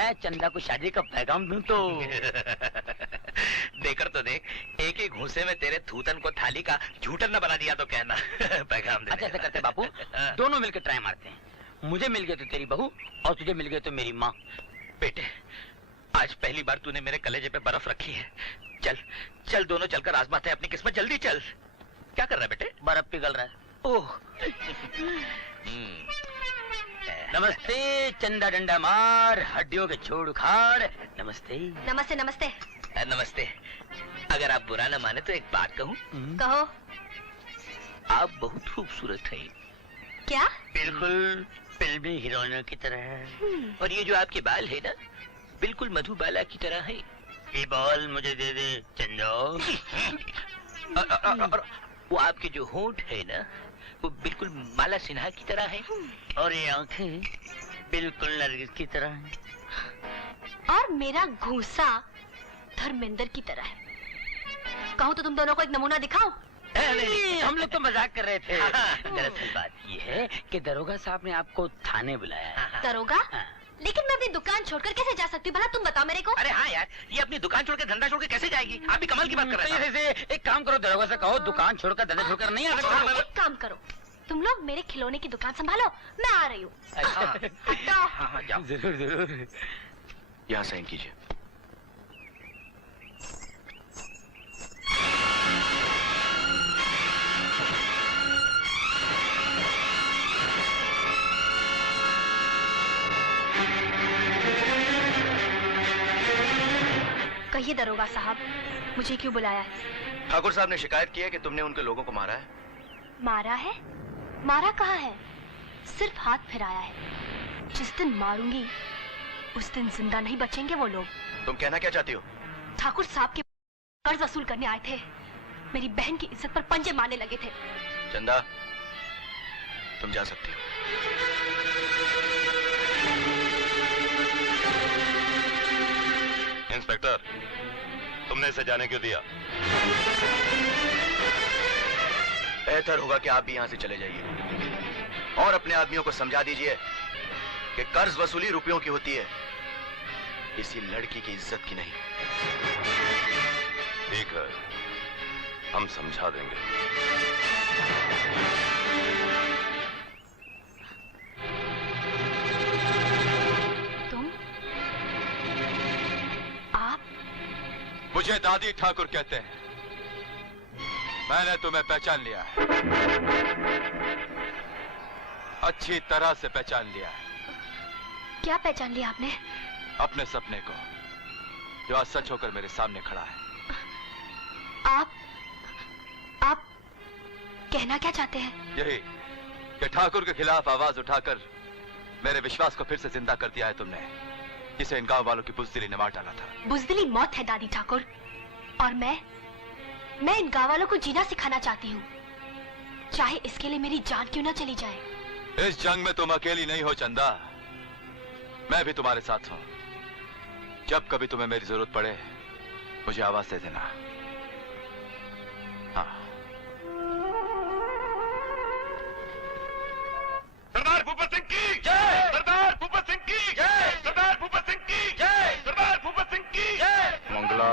मैं चंदा को शादी का पैगाम दूं तो देकर तो देख, एक ही घूंसे में तेरे थूतन को थाली का झूठन न बना दिया तो कहना। पैगाम दे। अच्छा ऐसा करते बापू, दोनों मिलकर ट्राई मारते हैं। मुझे मिल गए तो तेरी बहू और तुझे मिल गए तो मेरी माँ। बेटे, आज पहली बार तूने मेरे कलेजे पे बर्फ रखी है। चल चल, दोनों चलकर आजमाते हैं अपनी किस्मत। जल्दी चल। क्या कर रहा है बेटे? बर्फ पिघल रहा है। ओह। नमस्ते चंदा डंडा मार, हड्डियों के छोड़ उखाड़। नमस्ते। नमस्ते नमस्ते। नमस्ते। अगर आप बुरा न माने तो एक बात कहूँ? कहो। आप बहुत खूबसूरत हैं। क्या? बिल्कुल फिल्मी हीरोइनों की तरह। और ये जो आपके बाल है ना, बिल्कुल मधुबाला की तरह है। ये बाल मुझे दे दे चंदो। और वो आपके जो होंठ है ना, वो बिल्कुल माला सिन्हा की तरह है। और ये आंखें बिल्कुल नरगिस की तरह हैं। और मेरा घूंसा धर्मेंद्र की तरह है। कहूँ तो तुम दोनों को एक नमूना दिखाऊं? नहीं, हम लोग तो मजाक कर रहे थे। दरअसल बात ये है कि दरोगा साहब ने आपको थाने बुलाया है। दरोगा? लेकिन मैं अपनी दुकान छोड़कर कैसे जा सकती हूँ भला, तुम बताओ मेरे को। अरे हाँ यार, ये अपनी दुकान छोड़ के धंधा छोड़ के कैसे जाएगी? आप भी कमाल की बात कर रहे हैं। एक काम करो, दरोगा से कहो दुकान छोड़कर धंधा छोड़कर नहीं आ सकता। एक काम करो, तुम लोग मेरे खिलौने की दुकान संभालो, मैं आ रही हूँ। हटो। हाँ, जाओ। जरूर जरूर। यहाँ साइन कीजिए। कहिए दरोगा साहब, मुझे क्यों बुलाया है? ठाकुर साहब ने शिकायत की है कि तुमने उनके लोगों को मारा है। मारा है? मारा कहाँ है? सिर्फ हाथ फिराया है। जिस दिन मारूंगी उस दिन जिंदा नहीं बचेंगे वो लोग। तुम कहना क्या चाहती हो? ठाकुर साहब के कर्ज वसूल करने आए थे। मेरी बहन की इज्जत पर पंजे मारने लगे थे। चंदा, तुम जा सकती हो। इंस्पेक्टर, तुमने इसे जाने क्यों दिया? बेहतर होगा कि आप भी यहाँ से चले जाइए और अपने आदमियों को समझा दीजिए कि कर्ज वसूली रुपयों की होती है, किसी लड़की की इज्जत की नहीं। ठीक है, हम समझा देंगे। तुम? आप? मुझे दादी ठाकुर कहते हैं। मैंने तुम्हें पहचान लिया है, अच्छी तरह से पहचान लिया है। क्या पहचान लिया आपने? अपने सपने को, जो आज सच होकर मेरे सामने खड़ा है। आप कहना क्या चाहते हैं? यही कि ठाकुर के खिलाफ आवाज उठाकर मेरे विश्वास को फिर से जिंदा कर दिया है तुमने, जिसे इन गांव वालों की बुजदिली ने मार डाला था। बुजदिली मौत है दादी ठाकुर, और मैं इन गांव वालों को जीना सिखाना चाहती हूँ, चाहे इसके लिए मेरी जान क्यों ना चली जाए। इस जंग में तुम अकेली नहीं हो चंदा, मैं भी तुम्हारे साथ हूं। जब कभी तुम्हें मेरी जरूरत पड़े मुझे आवाज दे देना। हाँ। सरदार भूपत सिंह की जय! सरदार भूपत सिंह की जय! सरदार भूपत सिंह की जय! सरदार भूपत सिंह की जय! मंगला,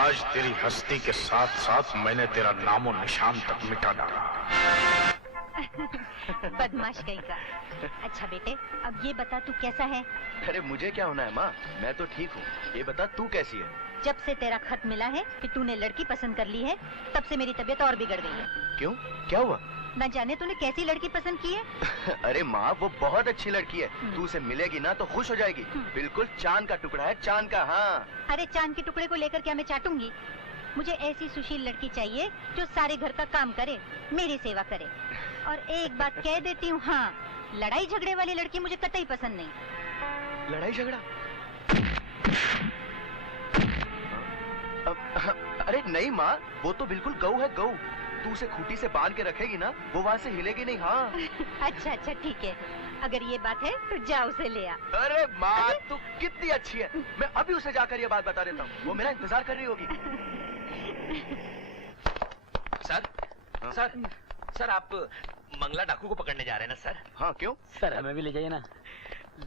आज तेरी हस्ती के साथ साथ मैंने तेरा नामो निशान तक मिटा डाला। बदमाश कहीं का। अच्छा बेटे, अब ये बता तू कैसा है? अरे मुझे क्या होना है माँ, मैं तो ठीक हूँ। ये बता तू कैसी है? जब से तेरा खत मिला है कि तूने लड़की पसंद कर ली है, तब से मेरी तबीयत और बिगड़ गई है। क्यों, क्या हुआ? न जाने तूने कैसी लड़की पसंद की है। अरे माँ, वो बहुत अच्छी लड़की है। तू उसे मिलेगी ना तो खुश हो जाएगी। बिल्कुल चांद का टुकड़ा है, चांद का। हाँ। अरे चांद के टुकड़े को लेकर क्या मैं चाटूंगी? मुझे ऐसी सुशील लड़की चाहिए जो सारे घर का काम करे, मेरी सेवा करे। और एक बात कह देती हूँ, हाँ, लड़ाई झगड़े वाली लड़की मुझे कतई पसंद नहीं। लड़ाई झगड़ा? अरे नहीं माँ, वो तो बिल्कुल गऊ है, गऊ। तू उसे खूंटी से बांध के रखेगी ना, वो वहाँ से हिलेगी नहीं। हाँ। अच्छा अच्छा ठीक है, अगर ये बात है तो जा उसे ले आ। अरे माँ, तू कितनी अच्छी है। मैं अभी उसे जाकर ये बात बता देता हूँ, वो मेरा इंतजार कर रही होगी। सर, सर, सर, आप मंगला डाकू को पकड़ने जा रहे हैं ना सर? हाँ, क्यों? सर हमें भी ले जाइए ना।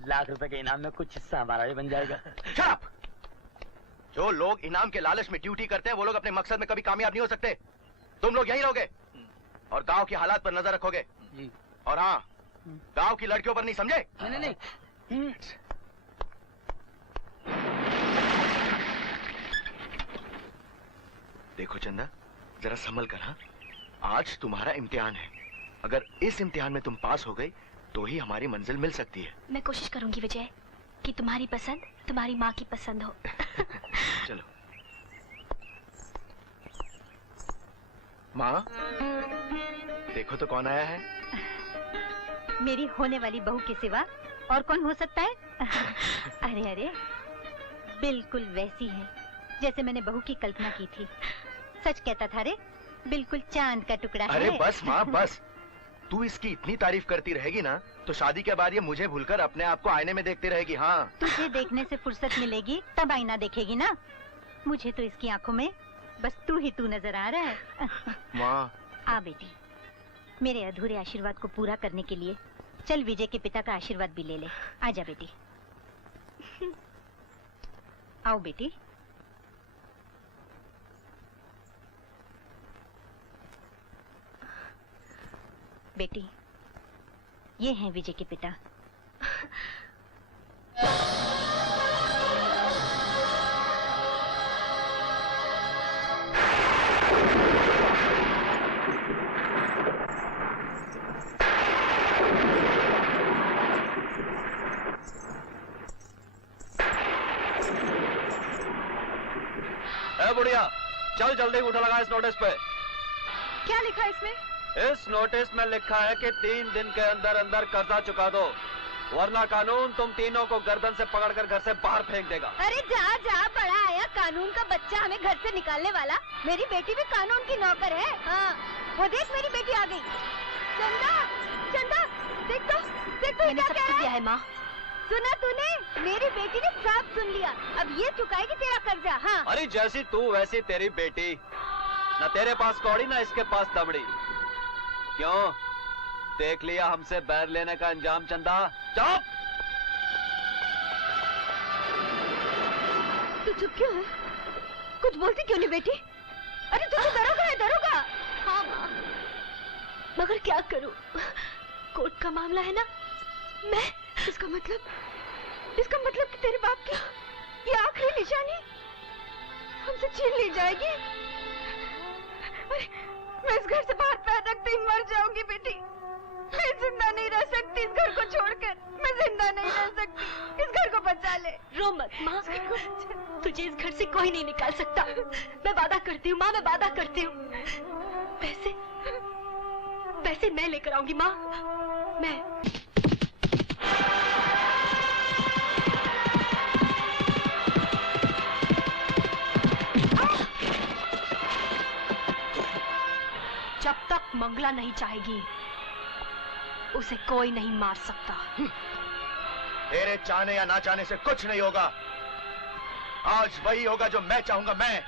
लाख रुपए के इनाम में कुछ हिस्सा हमारा भी बन जाएगा। चुप! जो लोग इनाम के लालच में ड्यूटी करते हैं वो लोग अपने मकसद में कभी कामयाब नहीं हो सकते। तुम लोग यहीं रहोगे और गांव के हालात पर नजर रखोगे। और हाँ, गांव की लड़कियों पर नहीं, समझे? नहीं। देखो चंदा, जरा संभल कर। हाँ, आज तुम्हारा इम्तिहान है। अगर इस इम्तिहान में तुम पास हो गई तो ही हमारी मंजिल मिल सकती है। मैं कोशिश करूंगी विजय कि तुम्हारी पसंद तुम्हारी माँ की पसंद हो। चलो। माँ, देखो तो कौन आया है। मेरी होने वाली बहू के सिवा और कौन हो सकता है? अरे अरे, बिल्कुल वैसी है जैसे मैंने बहू की कल्पना की थी। सच कहता था रे, बिल्कुल चांद का टुकड़ा है। अरे बस माँ, बस। तू इसकी इतनी तारीफ करती रहेगी ना तो शादी के बाद ये मुझे भूलकर अपने आप को आईने में देखती रहेगी। हाँ, तुझे देखने से फुर्सत मिलेगी तब आईना देखेगी ना। मुझे तो इसकी आंखों में बस तू ही तू नजर आ रहा है। माँ। आ बेटी, मेरे अधूरे आशीर्वाद को पूरा करने के लिए चल विजय के पिता का आशीर्वाद भी ले ले। आजा बेटी। आओ बेटी। बेटी, ये हैं विजय के पिता। बुढ़िया, चल जल्दी उठा लगा इस नोटिस पे। क्या लिखा है इसमें? इस नोटिस में लिखा है कि 3 दिन के अंदर अंदर कर्जा चुका दो, वरना कानून तुम तीनों को गर्दन से पकड़कर घर से बाहर फेंक देगा। अरे जा जा, बड़ा आया कानून का बच्चा हमें घर से निकालने वाला। मेरी बेटी भी कानून की नौकर है। हाँ, वो देख मेरी बेटी आ गई। चंदा, चंदा, देख तो मैंने सब सुन लिया है माँ। सुना तूने? मेरी बेटी ने सब सुन लिया। अब ये चुकाएगी तेरा कर्जा। हाँ। अरे जैसी तू वैसी तेरी बेटी। न तेरे पास कौड़ी न इसके पास दबड़ी। क्यों, देख लिया हमसे बैर लेने का अंजाम चंदा? चुप! तू चुप क्यों है? कुछ बोलती क्यों नहीं बेटी? अरे तू तो दरोगा है, दरोगा। हाँ माँ, मगर क्या करूं? कोर्ट का मामला है ना। मैं इसका मतलब कि तेरे बाप की ये आखिरी निशानी हमसे छीन ली जाएगी। अरे, मैं इस घर से बाहर पैर रखते ही मर जाऊंगी बेटी। मैं जिंदा नहीं रह सकती इस घर को छोड़कर। मैं जिंदा नहीं रह सकती। इस घर को बचा ले। रो मत माँ, तुझे इस घर से कोई नहीं निकाल सकता। मैं वादा करती हूँ माँ, मैं वादा करती हूँ। पैसे मैं लेकर आऊंगी माँ। मैं जब तक मंगला नहीं चाहेगी उसे कोई नहीं मार सकता। तेरे चाहने या ना चाहने से कुछ नहीं होगा। आज वही होगा जो मैं चाहूंगा। मैं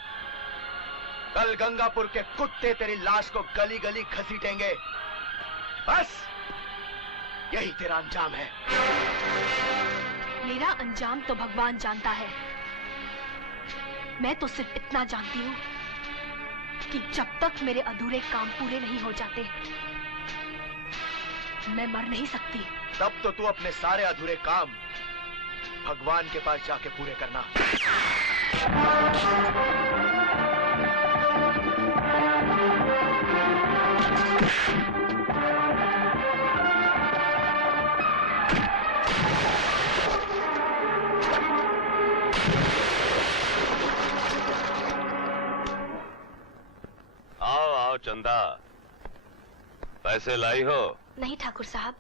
कल गंगापुर के कुत्ते तेरी लाश को गली गली घसीटेंगे। बस यही तेरा अंजाम है। मेरा अंजाम तो भगवान जानता है। मैं तो सिर्फ इतना जानती हूँ कि जब तक मेरे अधूरे काम पूरे नहीं हो जाते मैं मर नहीं सकती। तब तो तू अपने सारे अधूरे काम भगवान के पास जाके पूरे करना। आओ आओ चंदा, पैसे लाई हो? नहीं ठाकुर साहब,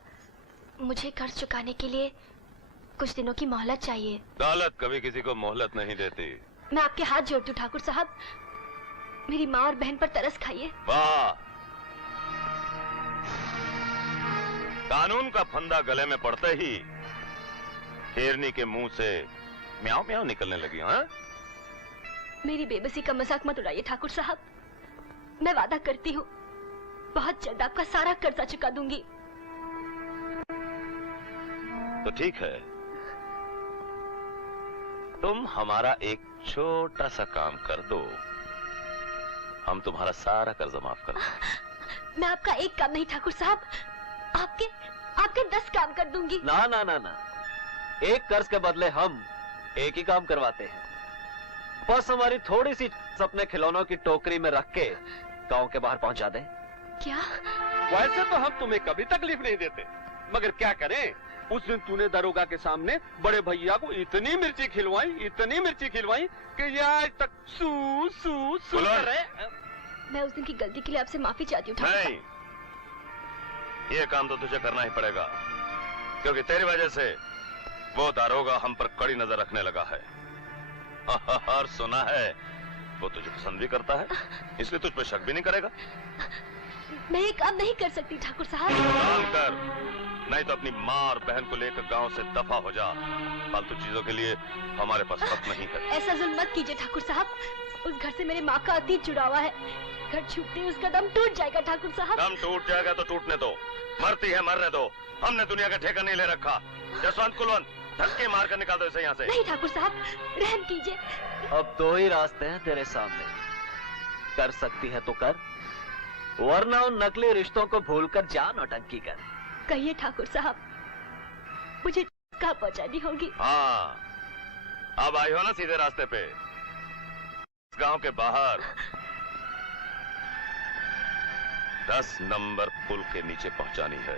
मुझे कर्ज चुकाने के लिए कुछ दिनों की मोहलत चाहिए। दौलत कभी किसी को मोहलत नहीं देती। मैं आपके हाथ जोड़ती हूँ ठाकुर साहब, मेरी माँ और बहन पर तरस खाइए। वाह, कानून का फंदा गले में पड़ते ही शेरनी के मुंह से म्याऊं म्याऊं निकलने लगी। हाँ, मेरी बेबसी का मजाक मत उड़ाइए ठाकुर साहब। मैं वादा करती हूँ बहुत जल्द आपका सारा कर्जा चुका दूंगी। तो ठीक है, तुम हमारा एक छोटा सा काम कर दो, हम तुम्हारा सारा कर्ज माफ कर देंगे। मैं आपका एक काम नहीं ठाकुर साहब, आपके 10 काम कर दूंगी। ना ना ना ना, एक कर्ज के बदले हम एक ही काम करवाते हैं। बस हमारी थोड़ी सी अपने खिलौनों की टोकरी में रख के गांव के बाहर पहुंचा दे। क्या? वैसे तो हम तुम्हें कभी तकलीफ नहीं देते, मगर क्या करें, उस दिन तूने दरोगा के सामने बड़े भैया को इतनी मिर्ची खिलवाई कि ये आज तक सू सू सू कर रहे। मैं उस दिन की गलती के लिए आपसे माफी चाहती हूँ ठाकुर नहीं, ये काम तो तुझे करना ही पड़ेगा, क्योंकि तेरी वजह से वो दारोगा हम पर कड़ी नजर रखने लगा है। और सुना है वो तुझे पसंद भी करता है, इसलिए तुझ पर शक भी नहीं करेगा। मैं ये काम नहीं कर सकती ठाकुर साहब। काम कर, नहीं तो अपनी माँ और बहन को लेकर गांव से दफा हो जा। फालतू चीजों के लिए हमारे पास वक्त नहीं है। ऐसा जुल्म मत कीजिए ठाकुर साहब, उस घर से मेरे माँ का अतीत जुड़ा हुआ है। घर छूटते ही उसका दम टूट जाएगा ठाकुर साहब। दम टूट जाएगा तो टूटने दो, मरती है मरने दो, हमने दुनिया का ठेका नहीं ले रखा। जसवंत कुलवंत, धक्के मार कर निकाल दो इसे यहाँ से। नहीं ठाकुर साहब, रहम कीजिए। अब 2 ही रास्ते हैं तेरे सामने, कर सकती है तो कर, वरना उन नकली रिश्तों को भूलकर जा नौटंकी कर। कहिए ठाकुर साहब, मुझे कहाँ पहुँचानी होगी? हाँ, अब आई हो ना सीधे रास्ते पे। गांव के बाहर 10 नंबर पुल के नीचे पहुंचानी है।